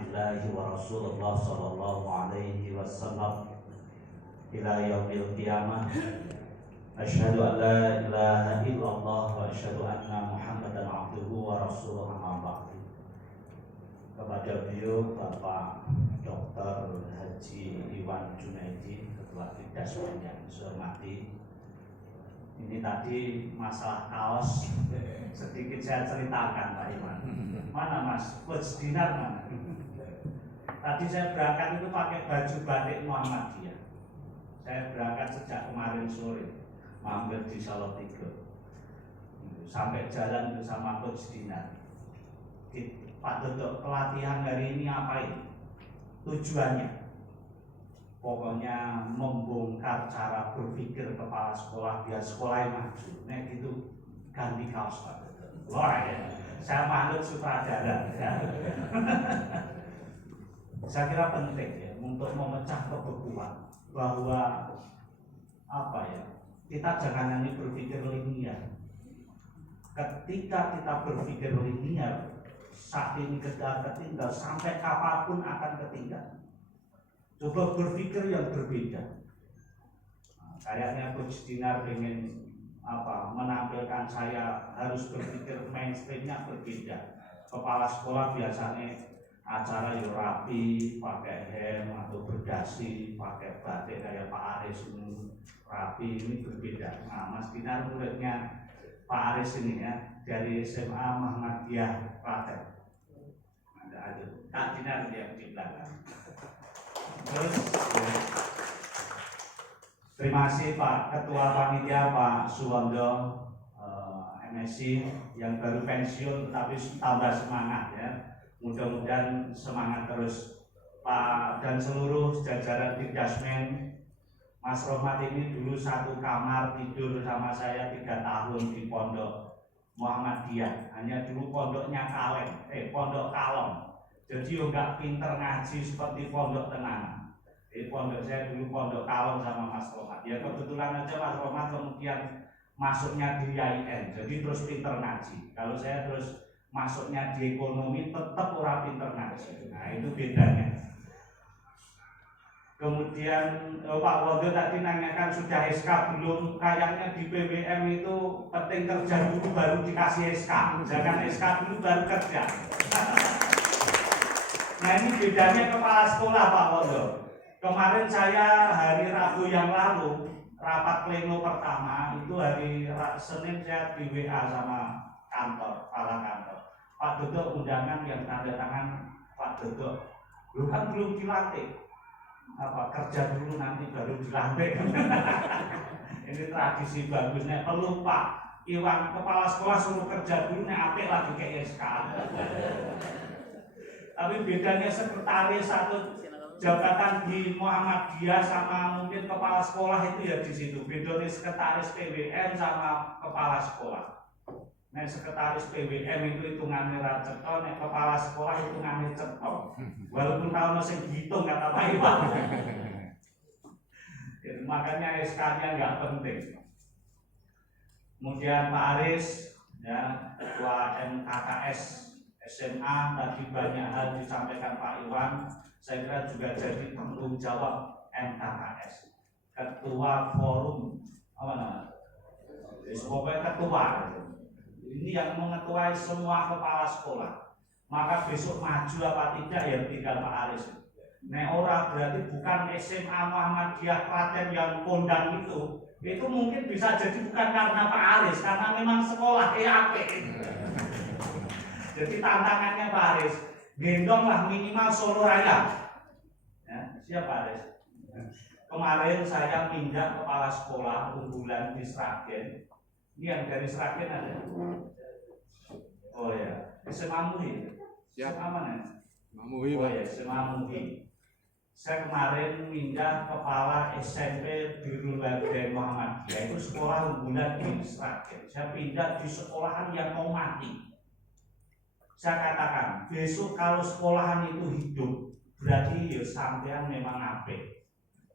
billahi wa Rasulullah sallallahu alaihi wasallam ila yaumil qiyamah. Asyhadu an la ilaha illallah wa asyhadu anna Muhammadan abduhu wa rasuluhu amma ba'du. Kepada beliau Bapak Dr. Haji Iwan Junaidi, Ketua Dikdasmen yang saya hormati. Ini tadi masalah kaos sedikit saya ceritakan Pak Iwan. Mana Mas? Coach Dinar mana? Tadi saya berangkat itu pakai baju batik Muhammadiyah. Saya berangkat sejak kemarin sore, mampir di Salatiga, sampai jalan bersama Coach Dinar. Pak Dodo, pelatihan hari ini apain? Tujuannya pokoknya membongkar cara berpikir kepala sekolah biar sekolahnya maju. Nah gitu, ganti kaos Pak Dodo. Wah ya, saya manut sutradara ya. Saya kira penting ya untuk memecah kebekuan bahwa apa ya, kita jangan hanya berpikir linear. Ketika kita berpikir linear, saat ini kita ketinggal, sampai kapanpun akan ketinggal. Coba berpikir yang berbeda. Kayaknya Coach Dinar ingin menampilkan saya harus berpikir mainstreamnya berbeda. Kepala sekolah biasanya acara yo rapi, pakai hem atau berdasi, pakai batik kayak Pak Aris ini rapi, ini berbeda. Nah, Mas Dinar muridnya Pak Aris ini ya, dari SMA Muhammadiyah Klaten. Ada Kak Dinar yang di belakang. Terus terima kasih Pak Ketua Panitia Pak Suwondo MSc yang baru pensiun tetapi tambah semangat ya. Mudah-mudahan semangat terus Pak dan seluruh jajaran Dikdasmen. Mas Rohmat ini dulu satu kamar tidur sama saya 3 tahun di pondok Muhammadiyah. Hanya dulu pondoknya pondok Kalong. Jadi enggak pinter ngaji seperti pondok tenan. Pondok saya dulu pondok Kalong sama Mas Rohmat. Ya kebetulan aja Mas Rohmat kemudian masuknya di IAIN. Jadi terus pinter ngaji. Kalau saya terus masuknya di ekonomi tetap orang pinter ngaji. Nah itu bedanya. Kemudian Pak Wondo tadi nanyakan sudah SK belum? Kayaknya di PBM itu penting kerja dulu baru dikasih SK. Jangan SK dulu baru kerja. Nah ini bedanya kepala sekolah Pak Wondo. Kemarin saya hari Rabu yang lalu rapat pleno pertama itu hari Senin saya di WA sama kepala kantor. Pak Dodo undangan yang tanda tangan Pak Dodo. Lu kan belum dilantik. Kerja dulu nanti baru dilantik. Ini tradisi bagusnya. Perlu Pak Iwan kepala sekolah suruh kerja dulu nih apik lagi kayak SK. Tapi bedanya sekretaris satu jabatan di Muhammadiyah sama mungkin kepala sekolah itu ya di situ. Bedanya sekretaris PWN sama kepala sekolah. Nah sekretaris PWM itu hitungannya racetol, nah kepala sekolah hitungannya cetol. Walaupun tahun masih dihitung kata Pak Iwan. Makanya SK-nya nggak penting. Kemudian Pak Aris, ya Ketua MKKS SMA, tadi banyak hal disampaikan Pak Iwan. Saya kira juga jadi tanggung jawab MKKS. Ketua forum, apa namanya? Pokoknya ketua. Ini yang mengetuai semua kepala sekolah. Maka besok maju apa tidak ya tinggal Pak Aris. Nah orang berarti bukan SMA Muhammadiyah Klaten yang kondang itu mungkin bisa jadi bukan karena Pak Aris, karena memang sekolah EAP. Jadi tantangannya Pak Aris, gendonglah minimal Solo Raya. Ya, siap Pak Aris. Kemarin saya pindah kepala sekolah unggulan di Sragen. Ini yang dari Sragen ada. Oh ya, SMA Muhi. SMA mana? Muhi. Oh ya, SMA Muhi. Saya kemarin pindah kepala SMP Birul Walidain Muhammadiyah, itu sekolah unggulan di Sragen. Saya pindah di sekolahan yang mau mati. Saya katakan, besok kalau sekolahan itu hidup, berarti ya sampean memang apik.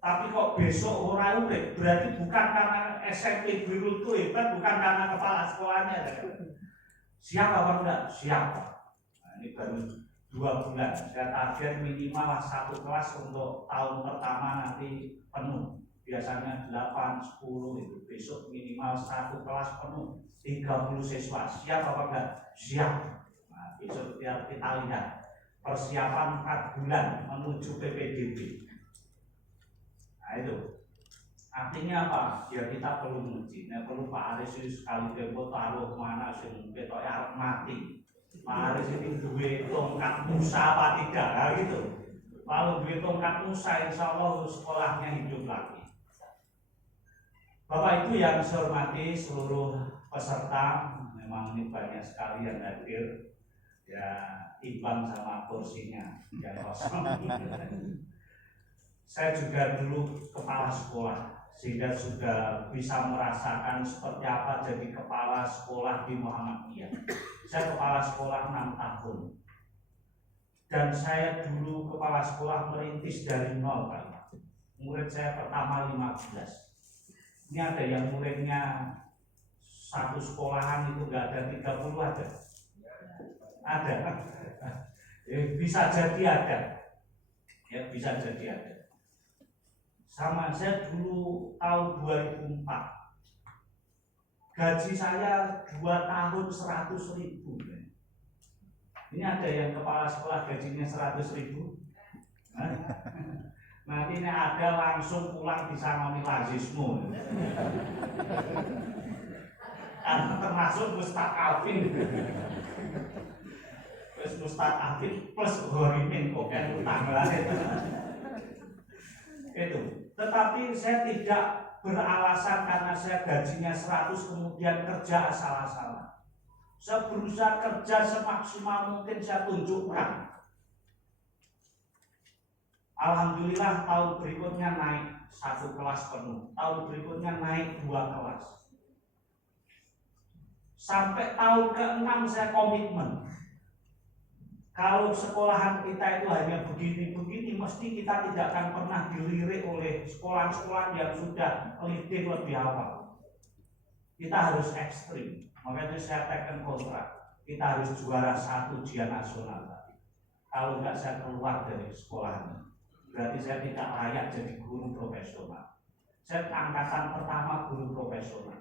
Tapi kok besok orang urip, berarti bukan karena SMP Birul itu hebat, bukan karena kepala sekolahnya. Siap apa enggak? Siap. Nah, ini baru 2 bulan. Saya target minimal 1 kelas untuk tahun pertama nanti penuh. Biasanya 8, 10 itu. Besok minimal 1 kelas penuh 30 siswa. Siap apa enggak? Siap. Nah, besok biar kita lihat persiapan 4 bulan menuju PPDB. Nah itu artinya apa? Ya kita perlu menguji. Nah, perlu Pak Aris sekali tempo taruh mana sing ketok arep mati. Pak Aris ini duwe tongkat Musa apa tidak? Nah, gitu. Lalu duwe tongkat Musa, insya Allah sekolahnya hidup lagi. Bapak Ibu yang saya hormati seluruh peserta, memang ini banyak sekali yang hadir. Ya imbang sama kursinya yang kosong. Saya juga dulu kepala sekolah, sehingga sudah bisa merasakan seperti apa jadi kepala sekolah di Muhammadiyah. Saya kepala sekolah 6 tahun, dan saya dulu kepala sekolah merintis dari nol, Pak. Murid saya pertama 15. Ini ada yang muridnya satu sekolahan itu nggak ada 30 ada. Ada, bisa jadi ada, ya bisa jadi ada. Sama saya dulu tahun 2004, gaji saya 2 tahun 100.000. Ini ada yang kepala sekolah gajinya 100.000. Nanti ini ada langsung pulang disangoni lazismu. Karena termasuk Ustaz Alvin. Ustaz Afif plus Horimin kok kan tanggalnya itu. Tetapi saya tidak beralasan karena saya gajinya 100 kemudian kerja asal-asalan. Saya berusaha kerja semaksimal mungkin saya tunjukkan. Alhamdulillah tahun berikutnya naik 1 kelas penuh, tahun berikutnya naik 2 kelas. Sampai tahun ke-6 saya komitmen. Kalau sekolahan kita itu hanya begini-begini, mesti kita tidak akan pernah dilirik oleh sekolah-sekolah yang sudah teliti lebih awal. Kita harus ekstrim. Makanya saya tekan kontrak. Kita harus juara 1 ujian nasional tadi. Kalau enggak saya keluar dari sekolah ini. Berarti saya tidak layak jadi guru profesional. Saya angkatan pertama guru profesional.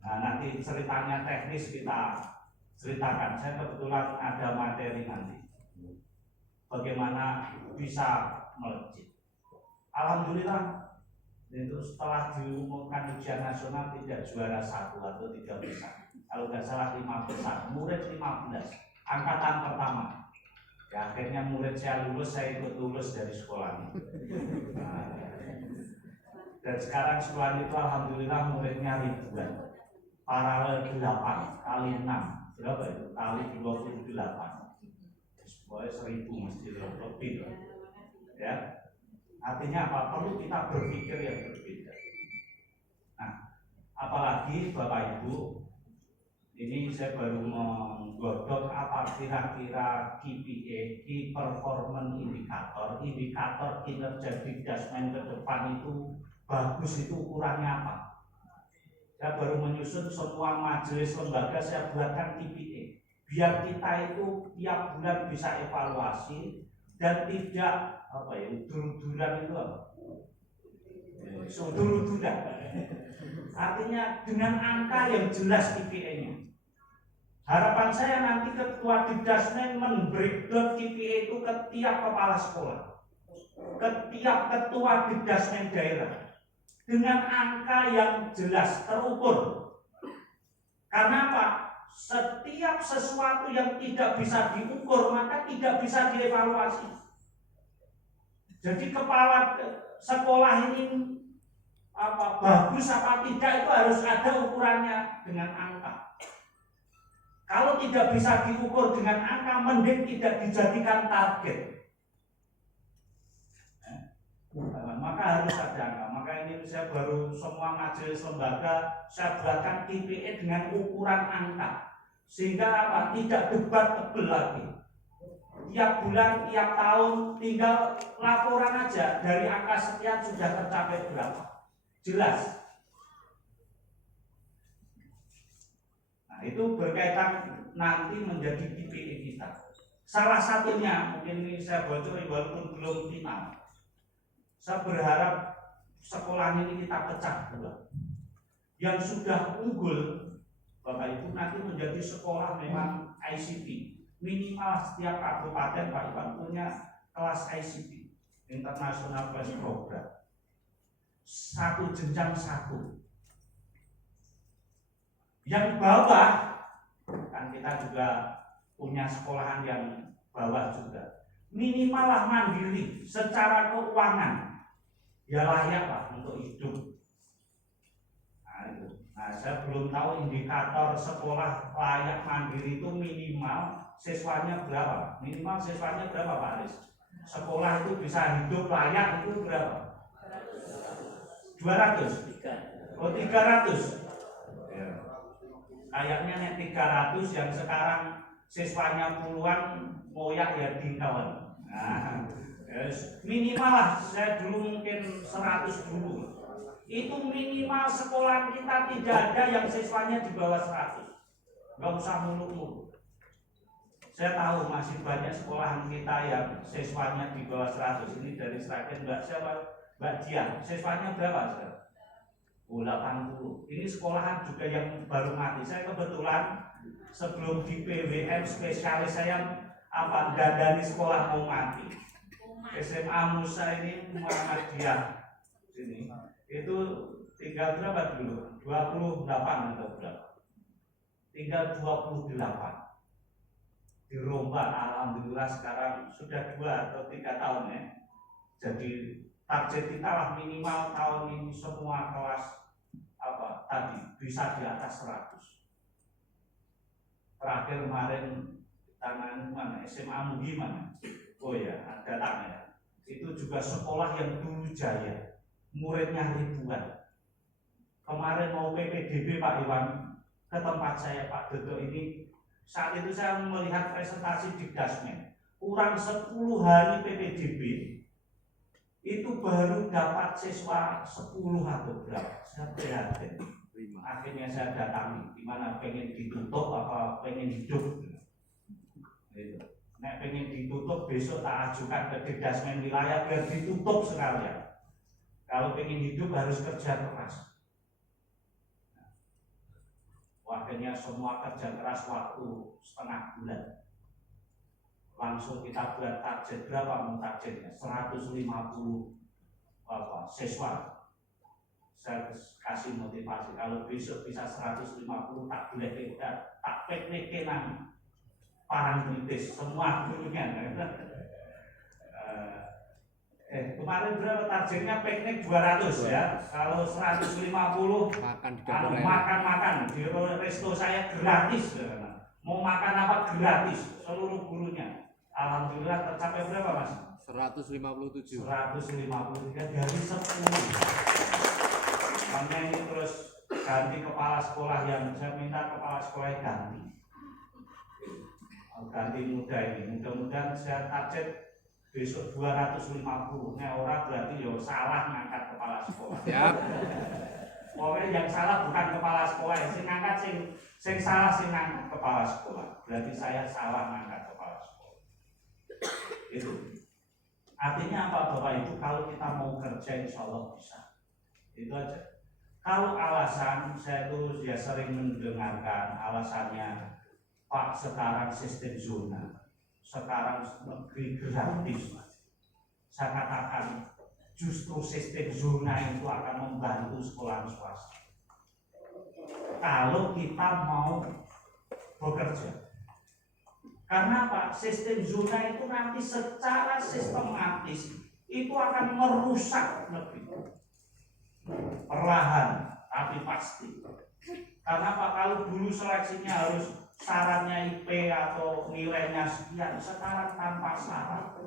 Nah, nanti ceritanya teknis kita ceritakan. Saya kebetulan ada materi nanti bagaimana bisa melejit. Alhamdulillah itu setelah diumumkan ujian nasional tidak juara 1 atau 3 besar. Kalau nggak salah 5 besar, murid 15 angkatan pertama. Ya, akhirnya murid saya lulus, saya ikut lulus dari sekolah. Nah, dan sekarang sekolah itu alhamdulillah muridnya ribuan. Paralel 8 kali 6 berapa itu? Kali 28. Pokoknya 1000 mesti lebih. Ya. Artinya apa? Perlu kita berpikir yang berbeda. Nah, apalagi Bapak Ibu, ini saya baru menggodok apa kira-kira KPI, Key Performance Indicator, indikator kinerja Dikdasmen ke depan itu bagus, itu ukurannya apa? Saya baru menyusun semua majelis lembaga, saya buatkan KPI biar kita itu tiap bulan bisa evaluasi dan tidak apa ya, udur-uduran itu apa? Udur-uduran. Artinya dengan angka yang jelas KPI-nya. Harapan saya nanti ketua Dikdasmen membreakdown KPI itu ke tiap kepala sekolah, ke tiap ketua Dikdasmen daerah, dengan angka yang jelas terukur. Karena apa? Setiap sesuatu yang tidak bisa diukur maka tidak bisa dievaluasi. Jadi kepala sekolah ini apa bagus apa tidak itu harus ada ukurannya dengan angka. Kalau tidak bisa diukur dengan angka, mending tidak dijadikan target. Maka harus ada angka. Maka ini saya baru semua majelis lembaga saya buatkan KPI dengan ukuran angka, sehingga apa? Tidak debat tebel lagi. Tiap bulan, tiap tahun tinggal laporan aja dari angka sekian sudah tercapai berapa. Jelas. Nah, itu berkaitan nanti menjadi KPI kita. Salah satunya, mungkin ini saya bocori walaupun belum final. Saya berharap sekolah ini kita pecah dua. Yang sudah unggul, Bapak Ibu, nanti menjadi sekolah memang ICT. Minimal setiap kabupaten Pak Iwan punya kelas ICT, International Class Program. Satu jenjang satu. Yang bawah, kan kita juga punya sekolahan yang bawah juga. Minimal lah mandiri secara keuangan. Ya layak lah untuk hidup. Nah, saya belum tahu indikator sekolah layak mandiri itu minimal siswanya berapa? Minimal siswanya berapa Pak Aris? Sekolah itu bisa hidup layak itu berapa? 200? Oh 300? Ya. Kayaknya nek 300 yang sekarang siswanya puluhan moyak ya dingkawan. Nah, minimal lah, saya dulu mungkin 100 dulu. Itu minimal sekolah kita tidak ada yang siswanya di bawah 100. Nggak usah muluk-muluk. Saya tahu masih banyak sekolahan kita yang siswanya di bawah 100. Ini dari Sragen Mbak siapa? Mbak Dian. Siswanya berapa sekarang? 80. Ini sekolahan juga yang baru mati. Saya kebetulan sebelum di PWM spesialis saya dandani sekolah mau mati. SMA Musa ini Muhammadiyah sini. Itu tinggal berapa dulu? 28 atau berapa? Tinggal 28. Dirombak, alhamdulillah sekarang sudah 2 atau 3 tahun ya. Jadi target kita lah minimal tahun ini semua kelas tadi bisa di atas 100. Terakhir kemarin tangan mana SMA gimana? Oh ya, datang ya. Itu juga sekolah yang dulu jaya, muridnya ribuan. Kemarin mau PPDB Pak Iwan ke tempat saya Pak Dodo ini. Saat itu saya melihat presentasi di Dasmen. Kurang 10 hari PPDB itu baru dapat siswa 10 atau berapa. Saya prihatin. Akhirnya saya datangi, gimana pengen ditutup apa pengen hidup. Gitu. Nek pengen ditutup besok tak ajukan ke Dedasmen wilayah biar ditutup sekalian. Kalau pengen hidup harus kerja keras. Akhirnya semua kerja keras waktu setengah bulan. Langsung kita buat target berapa mau targetnya? 150 siswa. Saya kasih motivasi kalau besok bisa 150 tak boleh beda, tak piknik kenang. Parangtritis semua gurunya. Kemarin berapa targetnya piknik 200 ya. Kalau 150 makan di resto saya gratis. Mau makan apa gratis seluruh gurunya. Alhamdulillah tercapai berapa Mas? 157. 153 dari 10. Makanya ini terus ganti kepala sekolah yang saya minta kepala sekolah ganti muda ini. Mudah-mudahan saya target besok 250. Nah orang berarti ya salah ngangkat kepala sekolah. Siap. Pokoknya yang salah bukan kepala sekolah, sing ngangkat sing salah sing ngangkat kepala sekolah. Berarti saya salah ngangkat kepala sekolah. Itu. Artinya apa Bapak Ibu? Kalau kita mau kerja insya Allah bisa. Itu aja. Kalau alasan saya tuh ya sering mendengarkan alasannya Pak sekarang sistem zona, sekarang negeri gratis. Saya katakan justru sistem zona itu akan membantu sekolah swasta. Kalau kita mau bekerja, karena apa? Sistem zona itu nanti secara sistematis itu akan merusak negeri. Perlahan tapi pasti. Karena apa? Kalau dulu seleksinya harus syaratnya IP atau nilainya sekian, sekarang tanpa syarat.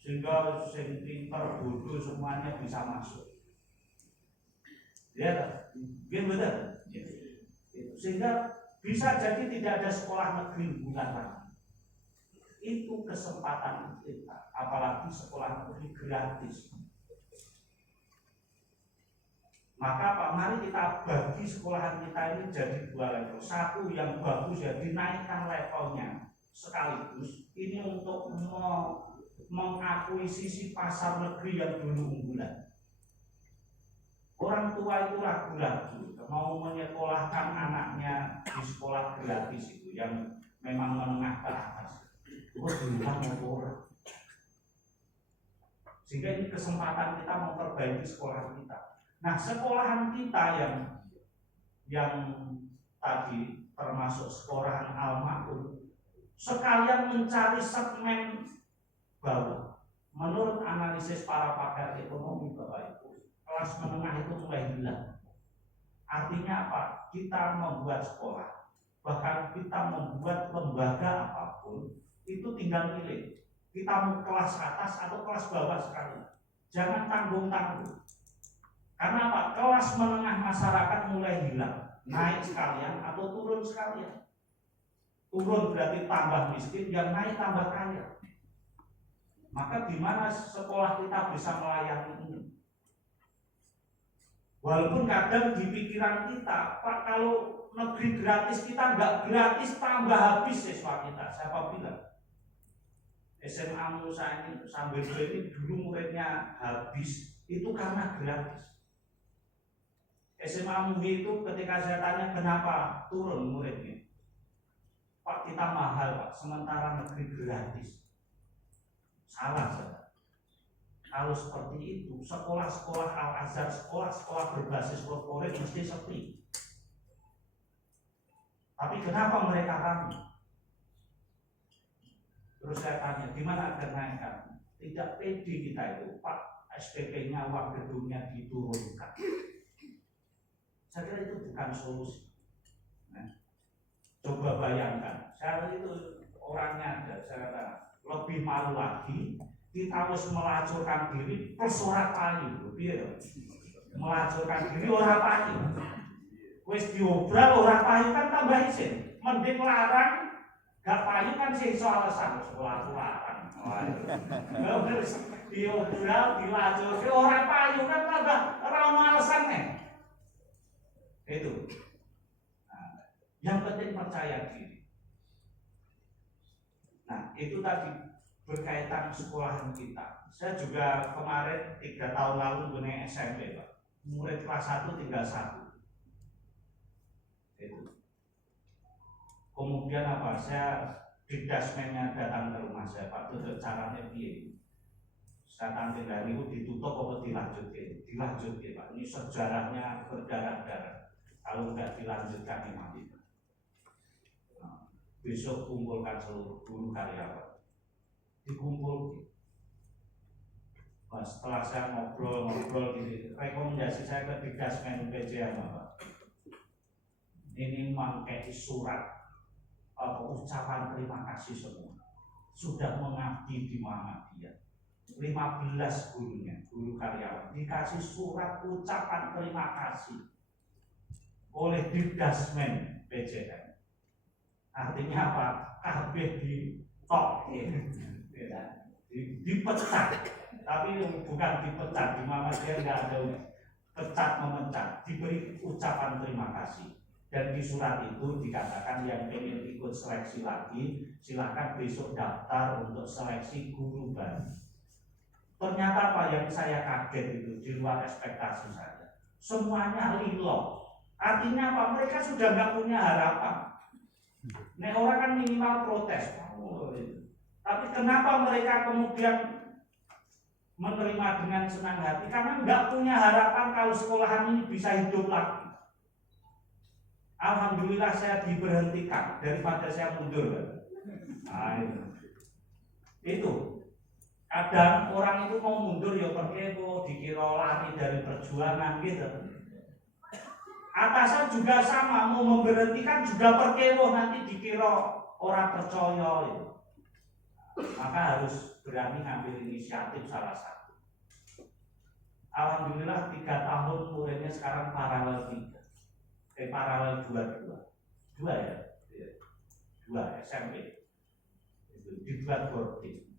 Sehingga sing pinter bodoh semuanya bisa masuk. Ya, benar. Sehingga bisa jadi tidak ada sekolah negeri bukan lagi. Itu kesempatan kita, apalagi sekolah negeri gratis. Maka Pak, mari kita bagi sekolahan kita ini jadi 2 level. Satu yang bagus ya dinaikkan levelnya sekaligus. Ini untuk mengakuisisi pasar negeri yang dulu unggulan. Orang tua itu ragu-ragu mau menyekolahkan anaknya di sekolah gratis itu yang memang menengah ke atas. Diulang orang. Sehingga ini kesempatan kita memperbaiki sekolah kita. Nah, sekolahan kita yang tadi termasuk sekolahan Al-Ma'un sekalian mencari segmen bawah. Menurut analisis para pakar ekonomi Bapak Ibu, kelas menengah itu mulai hilang. Artinya apa? Kita membuat sekolah, bahkan kita membuat lembaga apapun, itu tinggal pilih. Kita mau kelas atas atau kelas bawah sekali. Jangan tanggung-tanggung. Karena apa? Kelas menengah masyarakat mulai hilang. Naik sekalian atau turun sekalian. Turun berarti tambah miskin, yang naik tambah kaya. Maka di mana sekolah kita bisa melayani ini? Walaupun kadang di pikiran kita, Pak, kalau negeri gratis kita nggak gratis, tambah habis siswa kita. Siapa bilang? SMA Musa ini sambil ini dulu muridnya habis, itu karena gratis. SMA MUI itu ketika saya tanya kenapa turun muridnya, Pak, kita mahal Pak, sementara negeri gratis. Salah saudara. Kalau seperti itu, sekolah-sekolah Al-Azhar, sekolah-sekolah berbasis korporat mesti sepi. Tapi kenapa mereka ramai? Terus saya tanya, gimana kenaikan? Tidak pede kita itu, Pak, SPP-nya, uang gedungnya diturunkan. Saya kira itu bukan solusi. Nah, coba bayangkan, saya itu orangnya ada, saya kata, lebih malu lagi, kita harus melacurkan diri persorak payu, melacurkan diri orang payu. Wis diobral orang payu kan tambah isin, mending larang. Gak payu kan sih soal alasan sekolah larang. Diobral, dilacur, orang payu kan tambah ramah alasan nih. Itu. Nah, yang penting percaya diri. Nah, itu tadi berkaitan sekolahan kita. Saya juga kemarin 3 tahun lalu punya SMP, Pak. Murid kelas 1 tinggal 1. Itu. Kemudian apa? Saya di dasmennya datang ke rumah saya, Pak, itu caranya piye? Saya tampil dari itu ditutup atau dilanjutkan? Dilanjutkan, Pak. Ini sejarahnya berdarah-darah. Kalau nggak dilanjutkan mati. Nah, besok kumpulkan seluruh guru karyawan. Dikumpul. Nah, setelah saya ngobrol gitu, rekomendasi saya ke Digasmen PJ Pak. Ini mangkai surat atau ucapan terima kasih semua. Sudah mengabdi di Muhammadiyah. 15 gurunya, guru karyawan dikasih surat ucapan terima kasih oleh Digasmen PJN. Artinya apa? Kabeh di top, dipecat. Tapi bukan dipecat, di Muhammadiyah nggak ada pecat memecat, diberi ucapan terima kasih. Dan di surat itu dikatakan yang ingin ikut seleksi lagi, silakan besok daftar untuk seleksi guru baru. Ternyata apa yang saya kaget itu di luar ekspektasi saya. Semuanya lilo. Artinya apa? Mereka sudah nggak punya harapan. Nek orang kan minimal protes. Tapi kenapa mereka kemudian menerima dengan senang hati? Karena nggak punya harapan kalau sekolahan ini bisa hidup lagi. Alhamdulillah saya diberhentikan daripada saya mundur. Nah, itu. Kadang orang itu mau mundur ya perkepo, dikira lari dari perjuangan gitu. Atasan juga sama, mau memberhentikan juga perkepo, nanti dikira orang percaya gitu. Maka harus berani ngambil inisiatif salah satu. Alhamdulillah 3 tahun muridnya sekarang paralel 3. Paralel 2 ya? 2 SMP. Itu dibuat boarding.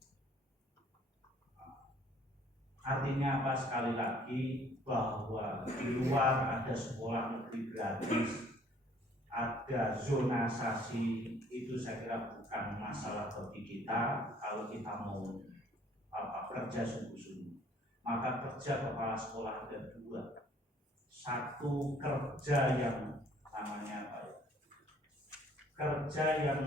Artinya apa? Sekali lagi bahwa di luar ada sekolah negeri gratis, ada zonasasi, itu saya kira bukan masalah bagi kita kalau kita mau kerja sungguh-sungguh. Maka kerja kepala sekolah ada dua. Satu, kerja yang namanya apa ya? Kerja yang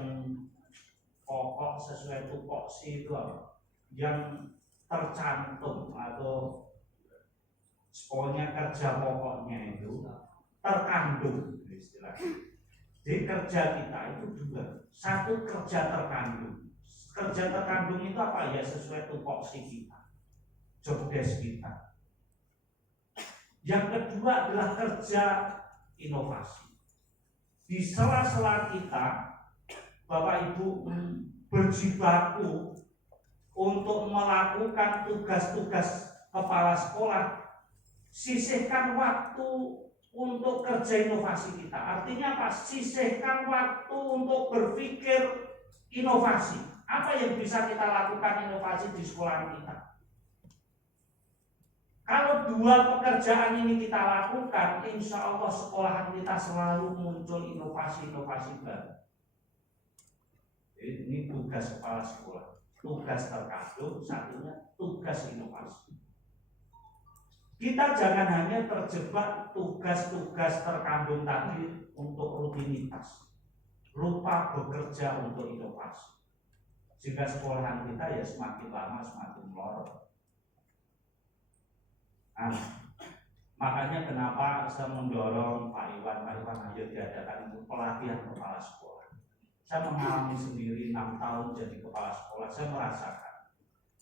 pokok sesuai tupoksi itu apa? Yang tercantum atau pokoknya kerja pokoknya itu terkandung istilahnya. Jadi kerja kita itu dua. Satu, kerja terkandung. Kerja terkandung itu apa ya? Sesuai tupoksi kita, job desk kita. Yang kedua adalah kerja inovasi. Di sela-sela kita, Bapak Ibu berjibaku untuk melakukan tugas-tugas kepala sekolah, sisihkan waktu untuk kerja inovasi kita. Artinya apa? Sisihkan waktu untuk berpikir inovasi. Apa yang bisa kita lakukan inovasi di sekolah kita? Kalau dua pekerjaan ini kita lakukan, insya Allah sekolahan kita selalu muncul inovasi-inovasi baru. Ini tugas kepala sekolah. Tugas terkandung, satunya tugas inovasi. Kita jangan hanya terjebak tugas-tugas terkandung tadi untuk rutinitas, lupa bekerja untuk inovasi. Sehingga sekolahan kita ya semakin lama semakin melorot. Makanya kenapa saya mendorong Pak Iwan ayo diadakan pelatihan kepala sekolah. Saya mengalami sendiri 6 tahun jadi kepala sekolah. Saya merasakan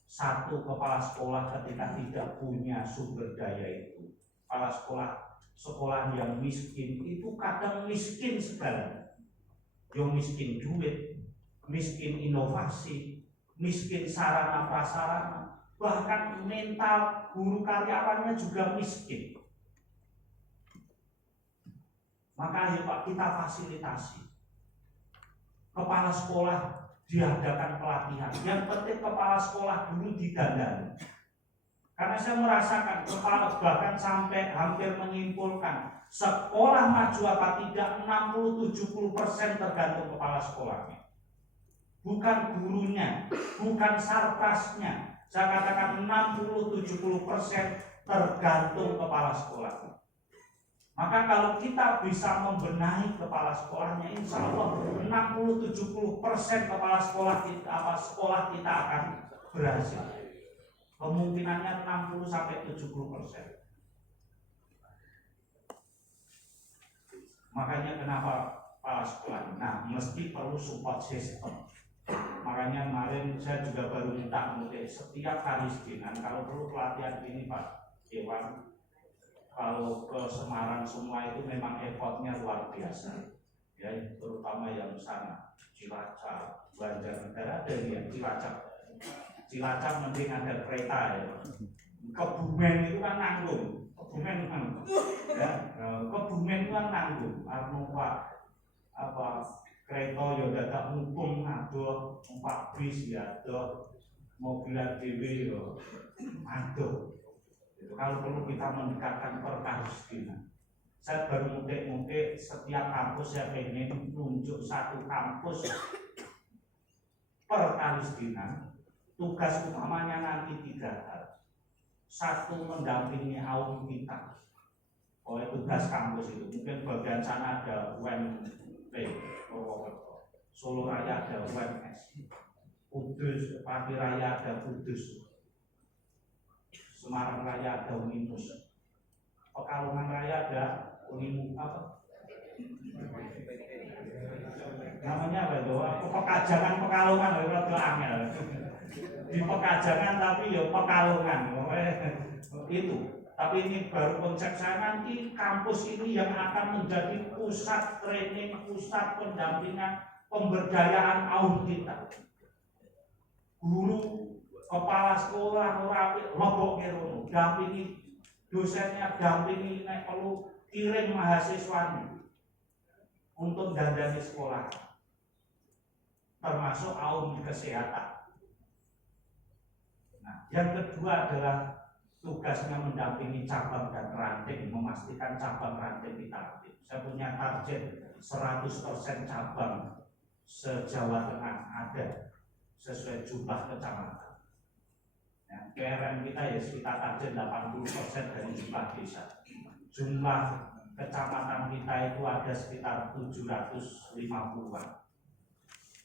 satu, kepala sekolah ketika tidak punya sumber daya itu, kepala sekolah yang miskin itu kadang miskin sekali. Yang miskin duit, miskin inovasi, miskin sarana prasarana, bahkan mental guru karyawannya juga miskin. Maka ayo Pak, kita fasilitasi. Kepala sekolah diadakan pelatihan. Yang penting kepala sekolah dulu didandani. Karena saya merasakan kepala bahkan sampai hampir menyimpulkan sekolah maju apa tidak 60-70% tergantung kepala sekolahnya. Bukan gurunya, bukan sarpasnya. Saya katakan 60-70% tergantung kepala sekolahnya. Maka kalau kita bisa membenahi kepala sekolahnya, insya Allah 60-70% kepala sekolah kita akan berhasil. Kemungkinannya 60-70%. Makanya kenapa kepala sekolah? Nah, mesti perlu support system. Makanya kemarin saya juga baru minta untuk setiap Karisdinan kalau perlu pelatihan ini Pak Iwan. Kalau ke Semarang semua itu memang effortnya luar biasa, ya, terutama yang sana Cilacap, Banjarnegara ada yang Cilacap mending ada kereta ya. Kebumen itu kan nanggung, Kebumen kan, ya, Kebumen itu kan nanggung, numpak apa kereta ya dadak mumpung adoh, numpak bis ya adoh, mobilan dewe ya adoh. Kalau perlu kita mendekatkan perkarisdinan. Saya baru mudik setiap kampus saya pengen tunjuk satu kampus perkarisdinan. Tugas utamanya nanti 3 hal. Satu, mendampingi AUM kita. Oleh tugas kampus itu mungkin bagian sana ada UNP, Solo Raya ada UNS, Kudus, Pati Raya ada Kudus, Semarang Raya ada Unimus, Pekalongan Raya ada Unimus apa? Namanya apa itu? Pekajangan Pekalongan itu angel. Di Pekajangan tapi ya Pekalongan, itu. Tapi ini baru konsep saya, nanti kampus ini yang akan menjadi pusat training, pusat pendampingan, pemberdayaan AUM kita. Guru, kepala sekolah lobok kerono, dampingi dosennya, dampingi nek perlu kirim mahasiswanya untuk dandani sekolah, termasuk AUM kesehatan. Nah, yang kedua adalah tugasnya mendampingi cabang dan ranting, memastikan cabang ranting kita aktif. Saya punya target 100% cabang se-Jawa Tengah ada sesuai jumlah kecamatan. Ya, PRM kita ya sekitar target 80% dari jumlah desa. Jumlah kecamatan kita itu ada sekitar 750-an.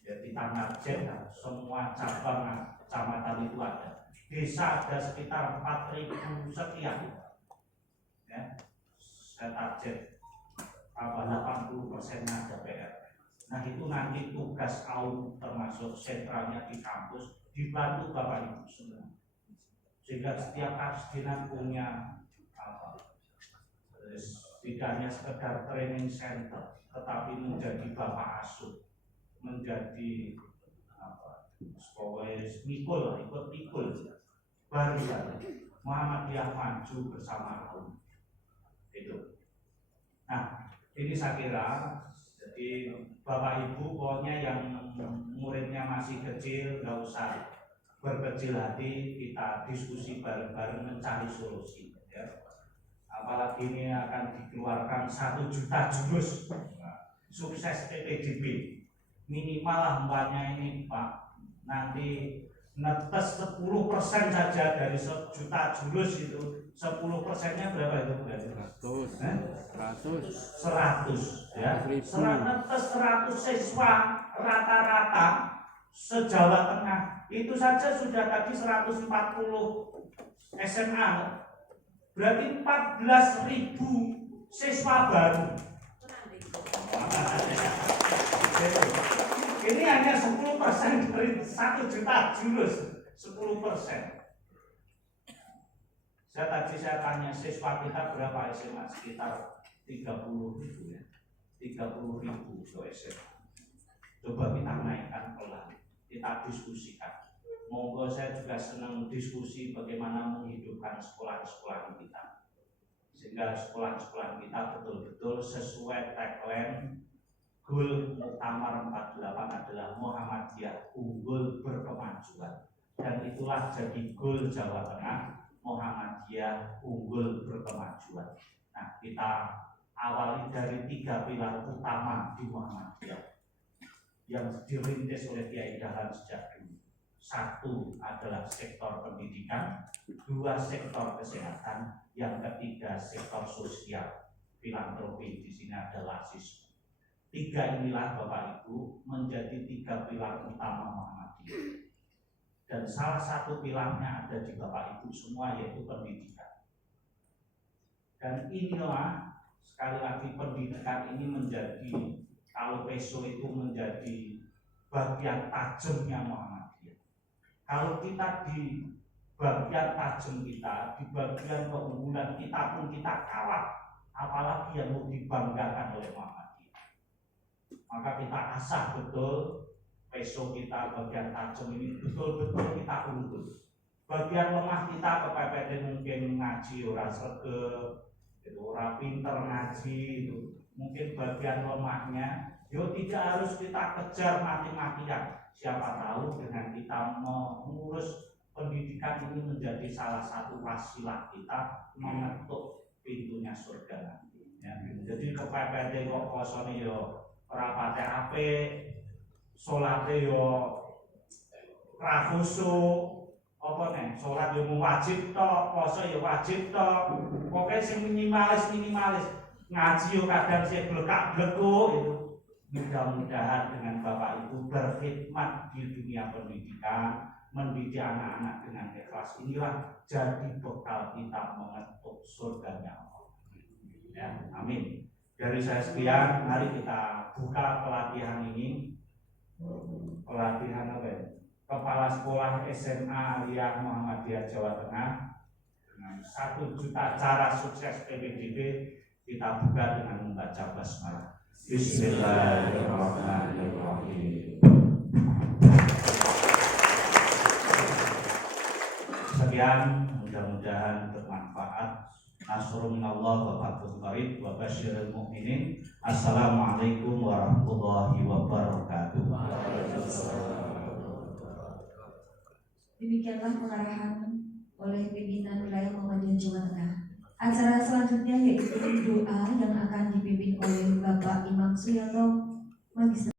Jadi target semua cabang kecamatan itu ada. Desa ada sekitar 4.000 sekian. Ya, saya target 80%-nya ada PR. Nah itu nanti tugas AUM termasuk sentralnya di kampus dibantu Bapak Ibu semua. Sehingga setiap kasdinan punya tidak hanya sekedar training center, tetapi menjadi Bapak asuh, menjadi ikut pikul baru Muhammadiyah maju bersama AUM itu. Nah ini saya kira jadi Bapak Ibu pokoknya yang muridnya masih kecil nggak usah berkecil hati, kita diskusi bareng-bareng mencari solusi ya. Apalagi ini akan dikeluarkan 1 juta jurus sukses PPDB minimal lah mbaknya ini Pak, nanti netes 10% saja dari 1 juta jurus itu 10%-nya berapa itu? 100 ya. 100 siswa rata-rata se-Jawa Tengah itu saja sudah tadi 140 SMA, berarti 14.000 siswa baru. Ini hanya 10% dari 1 juta jurus, 10%. Saya tanya siswa kita berapa SMA, sekitar 30.000 ya, 30.000 ke SMA. Coba kita naikkan pelan, kita diskusikan. Monggo saya juga senang diskusi bagaimana menghidupkan sekolah-sekolah kita, sehingga sekolah-sekolah kita betul-betul sesuai tagline goal Muktamar 48 adalah Muhammadiyah unggul berkemajuan, dan itulah jadi goal Jawa Tengah, Muhammadiyah unggul berkemajuan. Nah kita awali dari 3 pilar utama di Muhammadiyah yang dirintis oleh Kiai Dahlan sejak dulu. 1 adalah sektor pendidikan, 2 sektor kesehatan, yang ketiga sektor sosial, filantropi. Di sini adalah siswa. 3 inilah Bapak Ibu menjadi 3 pilar utama Muhammadiyah. Dan salah satu pilarnya ada di Bapak Ibu semua, yaitu pendidikan. Dan inilah sekali lagi pendidikan ini menjadi, kalau peso itu menjadi bagian tajamnya Muhammadiyah. Kalau kita di bagian tajam kita, di bagian keunggulan kita pun kita kalah, apalagi yang mau dibanggakan oleh Muhammadiyah. Maka kita asah betul peso kita, bagian tajam ini betul-betul kita unggul. Bagian lemah kita kepepet mungkin ngaji ora sregep, ora pinter ngaji itu. Mungkin bagian lemahnya, yo tidak harus kita kejar mati-matian. Siapa tahu dengan kita mengurus pendidikan ini menjadi salah satu wasilah kita mengetuk pintunya surga nanti. Ya. Jadi kepepet kok posone yo ora pate apik, salate yo ra khusyuk, apa nih? Salat yo wajib tok, poso yo wajib tok. Pokoke sing minimalis, ngaji yo kadang sing blekak-blekuk itu. Mudah-mudahan dengan Bapak Ibu berkhidmat di dunia pendidikan, mendidik anak-anak dengan ikhlas, inilah jadi bekal kita mengetuk surganya Allah. Ya, amin. Dari saya sekian, mari kita buka pelatihan ini. Pelatihan apa ya? Kepala Sekolah SMA Aliyah Muhammadiyah Jawa Tengah dengan 1 juta cara sukses PPDB. Kita buka dengan membaca basmalah. Bismillahirrahmanirrahim. Sekian, mudah-mudahan bermanfaat. Nasrun minallah wa fathun qarib wa basyiril mu'minin. Assalamualaikum warahmatullahi wabarakatuh. Demikianlah pengarahan oleh pimpinan wilayah Acara selanjutnya yaitu doa yang akan dipimpin oleh Bapak Imam Suyono, Magister